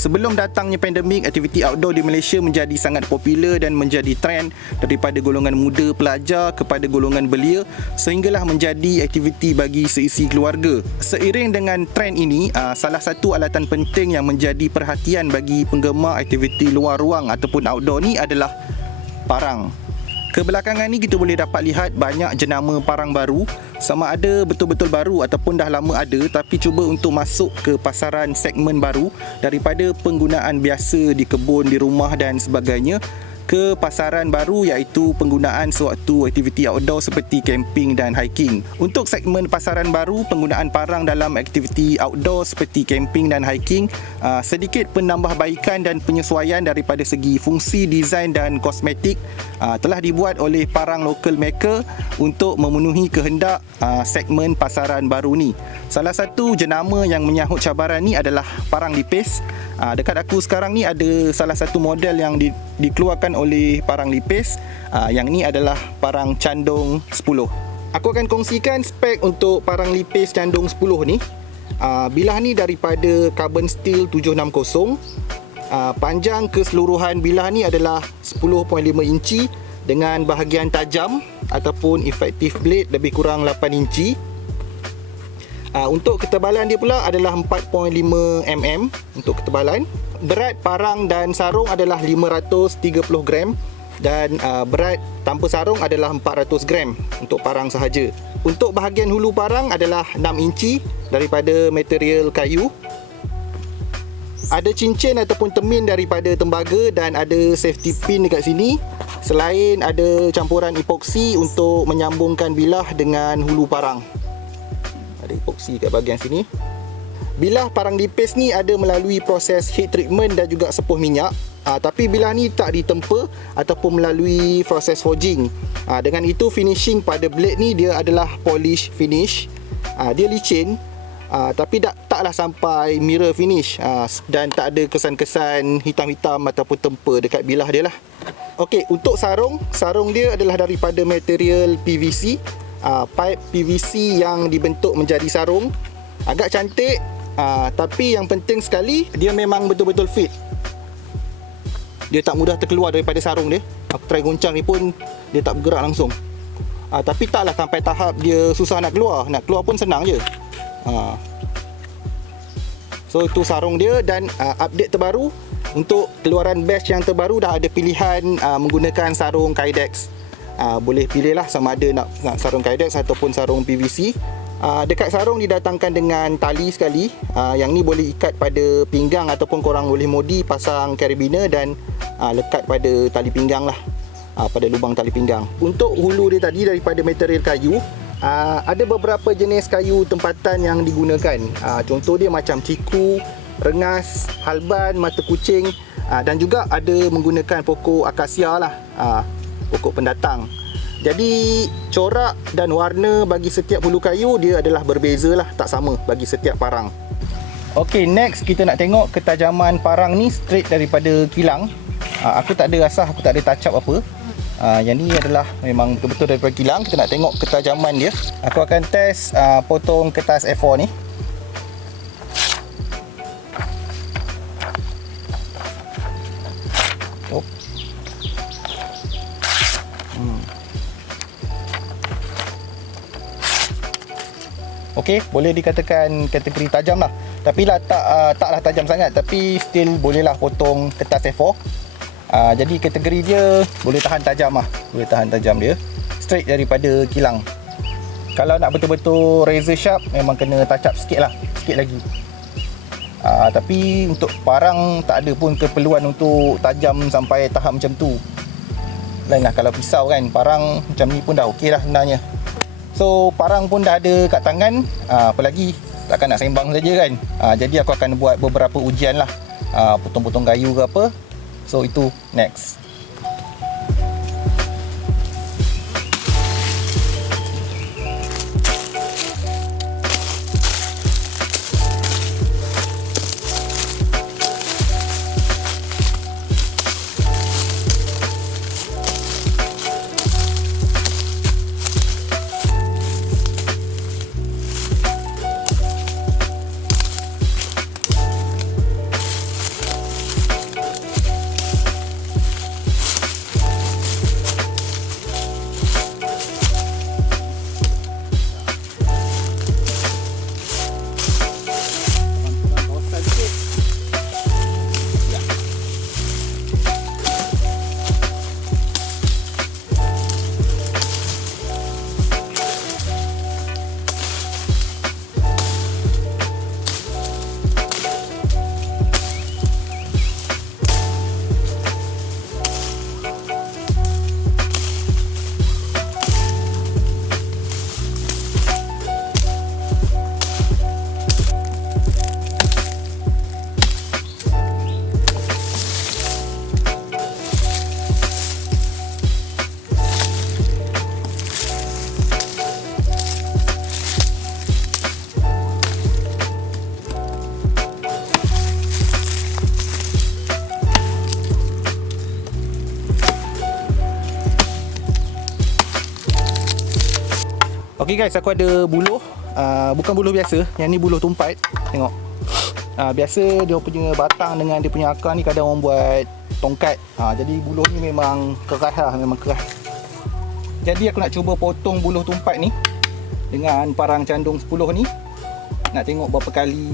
Sebelum datangnya pandemik, aktiviti outdoor di Malaysia menjadi sangat popular dan menjadi trend daripada golongan muda pelajar kepada golongan belia sehinggalah menjadi aktiviti bagi seisi keluarga. Seiring dengan trend ini, salah satu alatan penting yang menjadi perhatian bagi penggemar aktiviti luar ruang ataupun outdoor ni adalah parang. Kebelakangan ni kita boleh dapat lihat banyak jenama parang baru, sama ada betul-betul baru ataupun dah lama ada tapi cuba untuk masuk ke pasaran segmen baru daripada penggunaan biasa di kebun, di rumah dan sebagainya ke pasaran baru iaitu penggunaan sewaktu aktiviti outdoor seperti camping dan hiking. Untuk segmen pasaran baru, penggunaan parang dalam aktiviti outdoor seperti camping dan hiking sedikit penambahbaikan dan penyesuaian daripada segi fungsi, desain dan kosmetik telah dibuat oleh parang local maker untuk memenuhi kehendak segmen pasaran baru ni. Salah satu jenama yang menyahut cabaran ni adalah parang lipis. Dekat aku sekarang ni ada salah satu model yang dikeluarkan oleh parang lipis. Yang ni adalah parang candung 10. Aku akan kongsikan spek untuk parang lipis candung 10 ni. Bilah ni daripada carbon steel 760. Panjang keseluruhan bilah ni adalah 10.5 inci dengan bahagian tajam ataupun efektif blade lebih kurang 8 inci. Untuk ketebalan dia pula adalah 4.5 mm untuk ketebalan. Berat parang dan sarung adalah 530 gram dan berat tanpa sarung adalah 400 gram untuk parang sahaja. Untuk bahagian hulu parang adalah 6 inci daripada material kayu. Ada cincin ataupun temin daripada tembaga dan ada safety pin dekat sini. Selain ada campuran epoksi untuk menyambungkan bilah dengan hulu parang. Ada epoksi kat bahagian sini. Bilah parang lipis ni ada melalui proses heat treatment dan juga sepuh minyak. Tapi bilah ni tak ditempa ataupun melalui proses forging. Dengan itu finishing pada blade ni dia adalah polish finish. Dia licin. Tapi taklah sampai mirror finish dan tak ada kesan-kesan hitam-hitam ataupun tempa dekat bilah dia lah. Okey, untuk sarung dia adalah daripada material PVC. Pipe PVC yang dibentuk menjadi sarung. Agak cantik, tapi yang penting sekali dia memang betul-betul fit. Dia tak mudah terkeluar daripada sarung dia. Aku try goncang ni pun dia tak bergerak langsung. Tapi taklah sampai tahap dia susah nak keluar. Nak keluar pun senang je. So itu sarung dia dan update terbaru untuk keluaran batch yang terbaru dah ada pilihan menggunakan sarung Kydex. Boleh pilih lah sama ada nak sarung Kydex ataupun sarung PVC. Dekat sarung didatangkan dengan tali sekali. Yang ni boleh ikat pada pinggang ataupun korang boleh modi pasang carabiner dan lekat pada tali pinggang lah, pada lubang tali pinggang. Untuk hulu dia tadi daripada material kayu. Ada beberapa jenis kayu tempatan yang digunakan. Contoh dia macam ciku, rengas, halban, mata kucing dan juga ada menggunakan pokok akasia lah, pokok pendatang. Jadi corak dan warna bagi setiap hulu kayu dia adalah berbeza lah, tak sama bagi setiap parang. Ok, next kita nak tengok ketajaman parang ni straight daripada kilang. Aku tak ada asah, aku tak ada touch up apa. Yang ni adalah memang betul-betul daripada kilang. Kita nak tengok ketajaman dia. Aku akan test potong kertas A4 ni. Okey, boleh dikatakan kategori tajam lah. Tapi lah taklah tajam sangat, tapi still bolehlah potong kertas A4. Jadi kategori dia boleh tahan tajam lah. Boleh tahan tajam dia. Straight daripada kilang. Kalau nak betul-betul razor sharp, memang kena touch up sikit lah. Sikit lagi. Tapi untuk parang tak ada pun keperluan untuk tajam sampai tahap macam tu. Lain lah kalau pisau kan. Parang macam ni pun dah okey lah sebenarnya. So parang pun dah ada kat tangan. Apa lagi, takkan nak sembang saja kan. Jadi aku akan buat beberapa ujian lah. Potong-potong kayu ke apa. So itu next. Okey guys, aku ada buluh. Bukan buluh biasa, yang ni buluh tumpat. Tengok. Biasa dia punya batang dengan dia punya akar ni kadang orang buat tongkat. Jadi buluh ni memang keras lah, memang keras. Jadi aku nak cuba potong buluh tumpat ni dengan parang candung 10 ni. Nak tengok berapa kali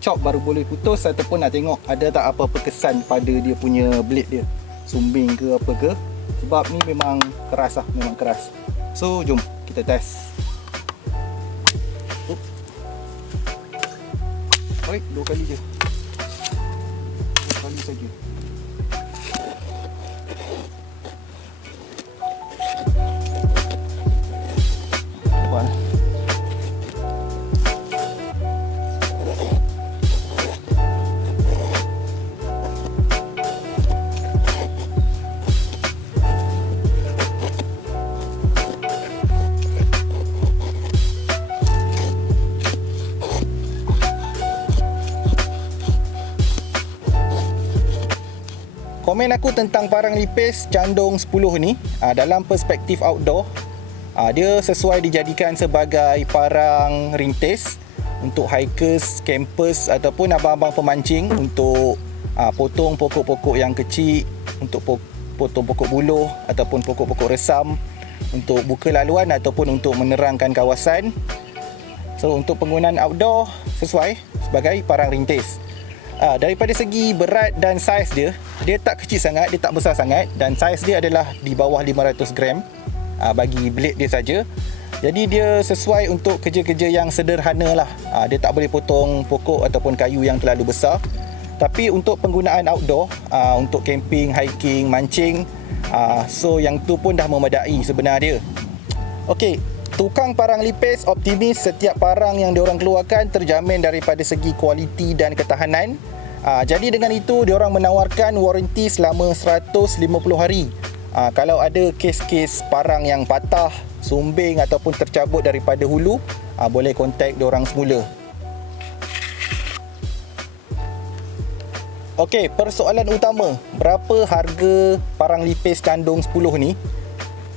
chop baru boleh putus, ataupun nak tengok ada tak apa-apa kesan pada dia punya blade dia, sumbing ke apa ke. Sebab ni memang keras lah, memang keras. So jom kita test. Baik, 2 kali je. 2 kali saja. Nampak? Komen aku tentang parang lipis candung 10 ni, dalam perspektif outdoor, dia sesuai dijadikan sebagai parang rintis untuk hikers, campers ataupun abang-abang pemancing untuk potong pokok-pokok yang kecil, untuk potong pokok buluh ataupun pokok-pokok resam, untuk buka laluan ataupun untuk menerangkan kawasan. So untuk penggunaan outdoor sesuai sebagai parang rintis. Daripada segi berat dan saiz dia tak kecil sangat, dia tak besar sangat, dan saiz dia adalah di bawah 500 gram bagi blade dia saja. Jadi dia sesuai untuk kerja-kerja yang sederhana lah. Dia tak boleh potong pokok ataupun kayu yang terlalu besar. Tapi untuk penggunaan outdoor, untuk camping, hiking, mancing, so yang tu pun dah memadai sebenarnya. Okey, tukang parang lipis optimis setiap parang yang diorang keluarkan terjamin daripada segi kualiti dan ketahanan. Jadi dengan itu diorang menawarkan waranti selama 150 hari. Kalau ada kes-kes parang yang patah, sumbing ataupun tercabut daripada hulu, boleh kontak diorang semula. Okey, persoalan utama, berapa harga parang lipis candung 10 ni?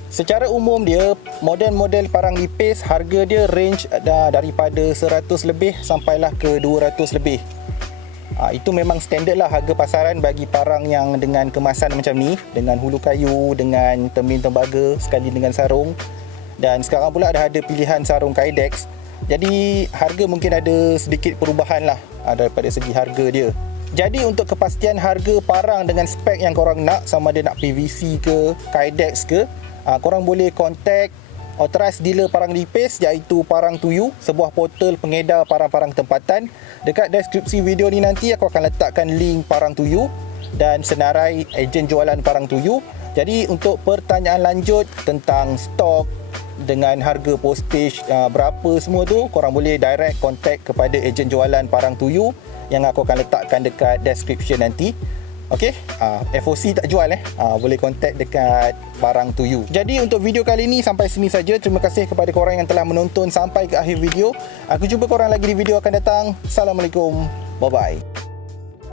Secara umum dia, model-model parang lipis harga dia range daripada 100 lebih sampailah ke 200 lebih. Itu memang standard lah harga pasaran bagi parang yang dengan kemasan macam ni, dengan hulu kayu, dengan temin tembaga sekali dengan sarung. Dan sekarang pula dah ada pilihan sarung Kydex. Jadi harga mungkin ada sedikit perubahan lah daripada segi harga dia. Jadi untuk kepastian harga parang dengan spek yang korang nak, sama ada nak PVC ke, Kydex ke, korang boleh kontak authorized dealer parang lipis iaitu Parang Tuyu, sebuah portal pengedar parang-parang tempatan. Dekat deskripsi video ni nanti aku akan letakkan link Parang Tuyu dan senarai ejen jualan Parang Tuyu. Jadi untuk pertanyaan lanjut tentang stok dengan harga postage berapa semua tu, korang boleh direct contact kepada ejen jualan Parang Tuyu yang aku akan letakkan dekat description nanti. Okey, FOC tak jual boleh contact dekat Parang Tuyu. Jadi untuk video kali ni sampai sini saja. Terima kasih kepada korang yang telah menonton sampai ke akhir video. Aku jumpa korang lagi di video akan datang. Assalamualaikum. Bye bye.